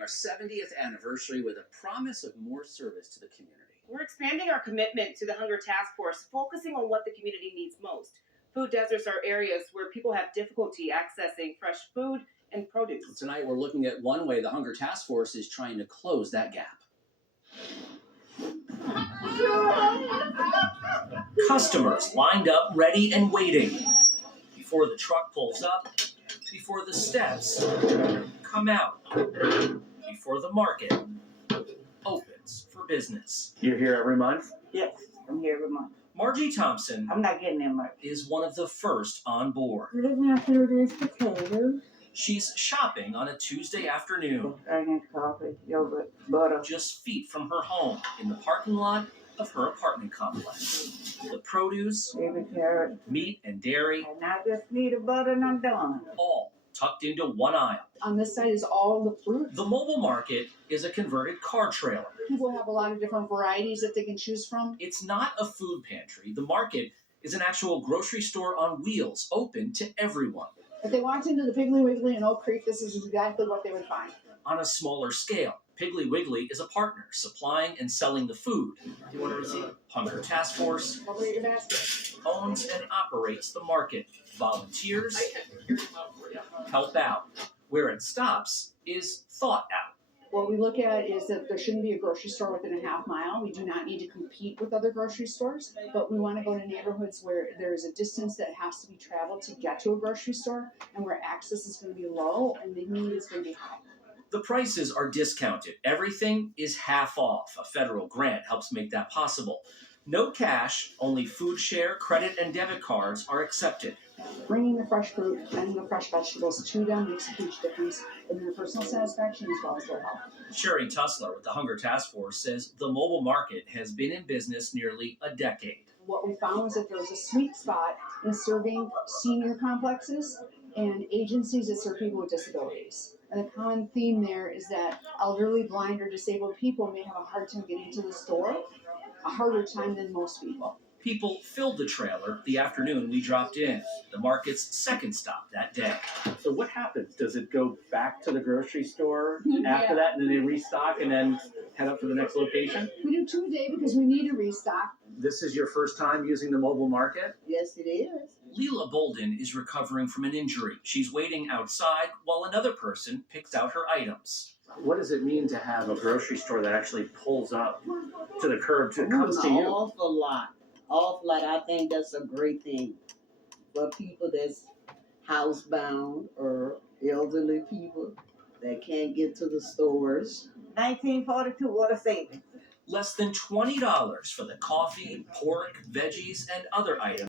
our 70th anniversary with a promise of more service to the community. We're expanding our commitment to the Hunger Task Force, focusing on what the community needs most. Food deserts are areas where people have difficulty accessing fresh food and produce. Tonight, we're looking at one way the Hunger Task Force is trying to close that gap. Customers lined up, ready and waiting. Before the truck pulls up, before the steps come out, before the market opens for business. You're here every month? Yes, I'm here every month. Margie Thompson I'm not getting that much. is one of the first on board. What is after this potatoes? She's shopping on a Tuesday afternoon, Onions, coffee, yogurt, butter. just feet from her home in the parking lot of her apartment complex. The produce, Baby carrot. meat and dairy, And I just need a butter and I'm done. all tucked into one aisle. On this side is all the fruit. The mobile market is a converted car trailer. People have a lot of different varieties that they can choose from. It's not a food pantry. The market is an actual grocery store on wheels, open to everyone. If they walked into the Piggly Wiggly in Oak Creek, this is exactly what they would find. On a smaller scale, Piggly Wiggly is a partner supplying and selling the food. Do you want to receive? Hunger Task Force Over your basket. owns and operates the market. Volunteers help out. Where it stops is thought out. What we look at is that there shouldn't be a grocery store within a half mile. We do not need to compete with other grocery stores, but we want to go to neighborhoods where there is a distance that has to be traveled to get to a grocery store and where access is going to be low and the need is going to be high. The prices are discounted. Everything is half off. A federal grant helps make that possible. No cash, only food share, credit, and debit cards are accepted. Bringing the fresh fruit and the fresh vegetables to them makes a huge difference in their personal satisfaction as well as their health. Sherry Tussler with the Hunger Task Force says the mobile market has been in business nearly a decade. What we found was that there was a sweet spot in serving senior complexes and agencies that serve people with disabilities. And the common theme there is that elderly, blind, or disabled people may have a hard time getting to the store, a harder time than most people. People filled the trailer the afternoon we dropped in, the market's second stop that day. So what happens? Does it go back to the grocery store after that and then they restock and then head up to the next location? We do 2 a day because we need to restock. This is your first time using the mobile market? Yes, it is. Leela Bolden is recovering from an injury. She's waiting outside while another person picks out her items. What does it mean to have a grocery store that actually pulls up to the curb to comes to An you? awful lot. I think that's a great thing for people that's housebound or elderly people that can't get to the stores. 1942, what a saving. Less than $20 for the coffee, pork, veggies, and other items